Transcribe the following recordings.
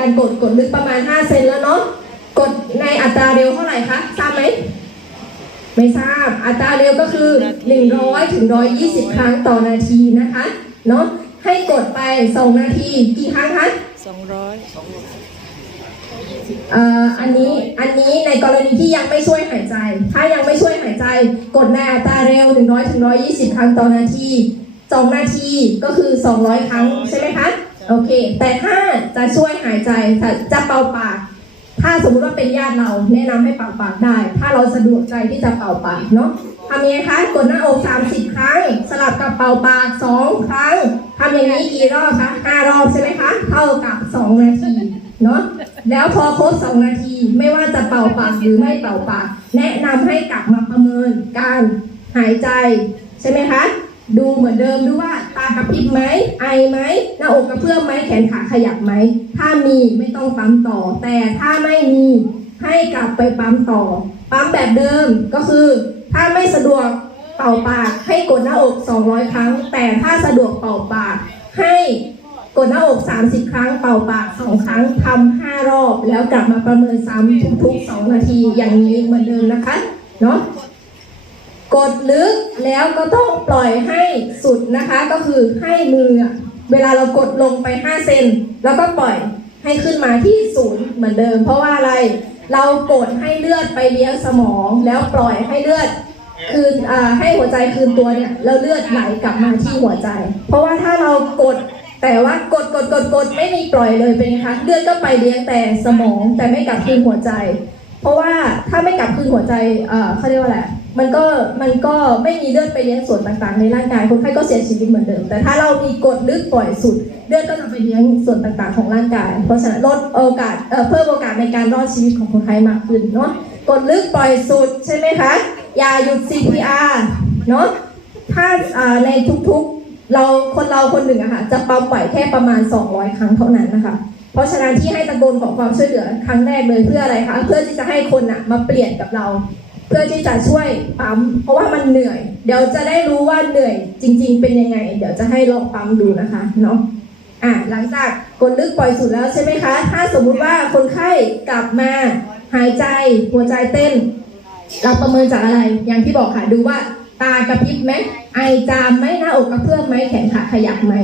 การกดกดลึกประมาณ 5 เซนแล้วเนาะกดในอัตราเร็วเท่าไหร่คะทราบไหมไม่ทราบอัตราเร็วก็คือ 100ถึง120 ครั้งต่อนาทีนะคะเนาะให้กดไป 2 นาที กี่ครั้งคะสองร้อยเอ่ออันนี้อันนี้ในกรณีที่ยังไม่ช่วยหายใจ ถ้ายังไม่ช่วยหายใจ กดในอัตราเร็ว 100ถึง120 ครั้งต่อนาที 2 นาทีก็คือ 200 ครั้งใช่ไหมคะ โอเค แต่ถ้าจะช่วยหายใจจะเป่าปาก ถ้าสมมติว่าเป็นญาติเราแนะนำให้เป่าปากได้ ถ้าเราสะดวกใจที่จะเป่าปากเนาะทำยังไงคะกดหน้าอก30 ครั้ง สลับกับเป่าปาก 2 ครั้งทำอย่างนี้กี่รอบคะ5รอบใช่ไหมคะเท่ากับ 2 นาทีเนาะแล้วพอครบ 2 นาทีไม่ว่าจะเป่าปากหรือไม่เป่าปาก แนะนำให้กลับมาประเมินการหายใจ ใช่ไหมคะ ดูเหมือนเดิมดูว่า ตากระพริบไหมไอไหมหน้าอกกระเพื่อมไหมแขนขาขยับไหม ถ้ามีไม่ต้องปั๊มต่อ แต่ถ้าไม่มีให้กลับไปปั๊มต่อ ปั๊มแบบเดิมก็คือ ถ้าไม่สะดวกเป่าปากให้กดหน้าอก 200 ครั้ง แต่ถ้าสะดวกเป่าปากให้กดหน้าอก 30 ครั้งเป่าปาก 2 ครั้งทำ5รอบ แล้วกลับมาประเมินซ้ำทุกๆ 2 นาทีอย่างนี้เหมือนเดิมนะคะ เนาะ กดลึกแล้วก็ต้องปล่อยให้สุดนะคะ ก็คือให้มือเวลาเรากดลงไป 5 เซนแล้วก็ปล่อยให้ขึ้นมาที่ศูนย์เหมือนเดิม เพราะว่าอะไรเรากดให้เลือดไปเลี้ยงสมอง แล้วปล่อยให้เลือดคืนอ่าให้หัวใจคืนตัวเนี่ยแล้วเลือดไหลกลับมาที่หัวใจ เพราะว่าถ้าเรากดแต่ว่ากดกดกดกดไม่มีปล่อยเลยเป็นไงคะเลือดก็ไปเลี้ยงแต่สมองแต่ไม่กลับคืนหัวใจ เพราะว่าถ้าไม่กลับคืนหัวใจเออเขาเรียกว่าอะไร มันก็มันก็ไม่มีเลือดไปเลี้ยงส่วนต่างๆ ในร่างกายคนไข้ก็เสียชีวิตเหมือนเดิม แต่ถ้าเรามีกดลึกปล่อยสุด เลือดก็จะไปเลี้ยงส่วนต่างๆของร่างกาย เพราะฉะนั้นลดโอกาสเอ่อเพิ่มโอกาสในการรอดชีวิตของคนไข้มากขึ้นเนาะกดลึกปล่อยสุดใช่ไหมคะอย่าหยุด CPR เนาะถ้าอ่าในทุกๆเราคนเราคนหนึ่งอะค่ะจะปั๊มไหวแค่ประมาณ 200 ครั้งเท่านั้นนะคะเพราะฉะนั้นที่ให้ตะโกนขอความช่วยเหลือครั้งแรกเลยเพื่ออะไรคะเพื่อที่จะให้คนอะมาเปลี่ยนกับเรา เพื่อที่จะช่วยปั๊ม เพราะว่ามันเหนื่อย เดี๋ยวจะได้รู้ว่าเหนื่อยจริง ๆ เป็นยังไง เดี๋ยวจะให้ลองปั๊มดูนะคะเนาะอะหลังจากกดลึกปล่อยสุดแล้วใช่ไหมคะ ถ้าสมมุติว่าคนไข้กลับมาหายใจหัวใจเต้น เราประเมินจากอะไร อย่างที่บอกค่ะดูว่าตากระพริบไหม ไอจามไหมหน้าอกกระเพื่อมไหมแขนขาขยับไหม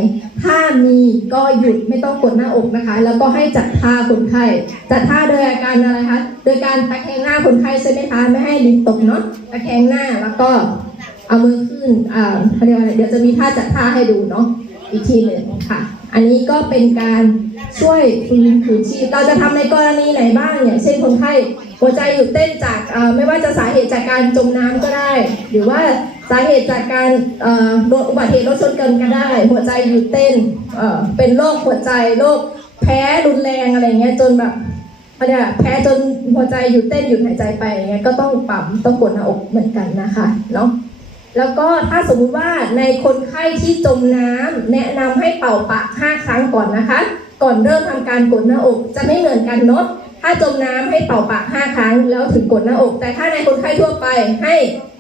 ถ้ามีก็หยุดไม่ต้องกดหน้าอกนะคะ แล้วก็ให้จัดท่าคนไข้จัดท่าโดยอาการอะไรคะโดยการตะแคงหน้าคนไข้ใช่ไหมคะไม่ให้ลิ้นตกเนาะตะแคงหน้าแล้วก็เอามือขึ้นอ่าเขาเรียวเดี๋ยวจะมีท่าจัดท่าให้ดูเนาะอีกทีหนึ่งค่ะ อันนี้ก็เป็นการช่วยฟื้นคืนชีพเราจะทำในกรณีไหนบ้างเนี่ยเช่นคนไข้หัวใจหยุดเต้นจากไม่ว่าจะสาเหตุจากการจมน้ำก็ได้ หรือว่า สาเหตุจากการเอ่อโดนอุบัติเหตุรถชนกันก็ได้ หัวใจหยุดเต้นเป็นโรคหัวใจโรคแพ้รุนแรงอะไรเงี้ยจนแบบเขาเรียกอะไรแพ้จนหัวใจหยุดเต้นหยุดหายใจไปอย่างเงี้ยก็ต้องปั๊มต้องกดหน้าอกเหมือนกันนะคะเนาะแล้วก็ถ้าสมมุติว่าในคนไข้ที่จมน้ำแนะนำให้เป่าปาก5ครั้งก่อนนะคะ ก่อนเริ่มทำการกดหน้าอกจะไม่เหมือนกันเนาะ ถ้าจมน้ำให้เป่าปาก5ครั้ง แล้วถึงกดหน้าอก แต่ถ้าในคนไข้ทั่วไปให้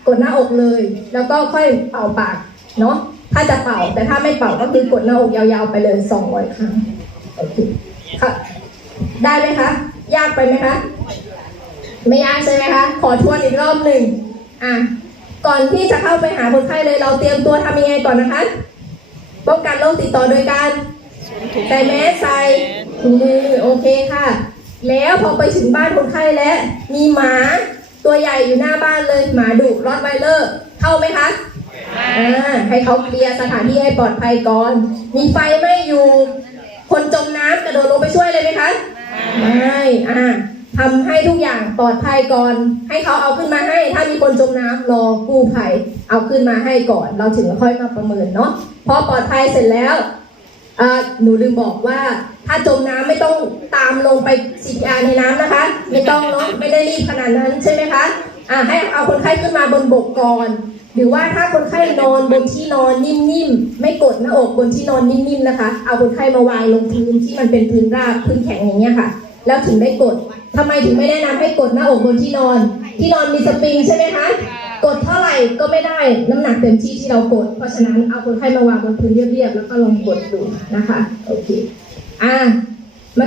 กดหน้าอกเลย แล้วก็ค่อยเป่าปากเนาะถ้าจะเป่าแต่ถ้าไม่เป่าก็คือกดหน้าอกยาวๆไปเลย200ครั้งโอเคค่ะได้ไหมคะ ยากไปไหมคะ ไม่ยากใช่ไหมคะ ขอทวนอีกรอบหนึ่งอะก่อนที่จะเข้าไปหาคนไข้เลยเราเตรียมตัวทำยังไงก่อนนะคะป้องกันโรคติดต่อโดยการใส่แมสใส่ถุงมือโอเคค่ะ แล้วพอไปถึงบ้านคนไข้แล้วมีหมาตัวใหญ่อยู่หน้าบ้านเลยหมาดุรอดไวเลอร์ เข้าไหมคะอ่ให้เขาเคลียร์สถานที่ให้ปลอดภัยก่อน มีไฟไหม่อยู่ คนจมน้ำกระโดดลงไปช่วยเลยไหมคะไม่อ่าทำให้ทุกอย่างปลอดภัยก่อน ให้เขาเอาขึ้นมาให้ ถ้ามีคนจมน้ำรอกู้ภัยเอาขึ้นมาให้ก่อน เราถึงค่อยมาประเมินเนาะพอปลอดภัยเสร็จแล้ว หนูลืมบอกว่า ถ้าจมน้ำไม่ต้องตามลงไป CPR ในน้ำนะคะ ไม่ต้องเนาะไม่ได้รีบขนาดนั้นใช่ไหมคะอ่าให้เอาคนไข้ขึ้นมาบนบกก่อน หรือว่าถ้าคนไข้นอนบนที่นอนนิ่มๆไม่กดหน้าอกบนที่นอนนิ่มๆนะคะ เอาคนไข้มาวางลงพื้นที่มันเป็นพื้นราบพื้นแข็งอย่างเงี้ยค่ะ แล้วถึงได้กดทำไมถึงไม่แนะนำให้กดหน้าอกบนที่นอน ที่นอนมีสปริงใช่ไหมคะ ก็ไม่ได้น้ำหนักเต็มที่ที่เรากด เพราะฉะนั้นเอาคนไข้มาวางบนพื้นเรียบๆแล้วก็ลองกดดูนะคะ โอเค อ่า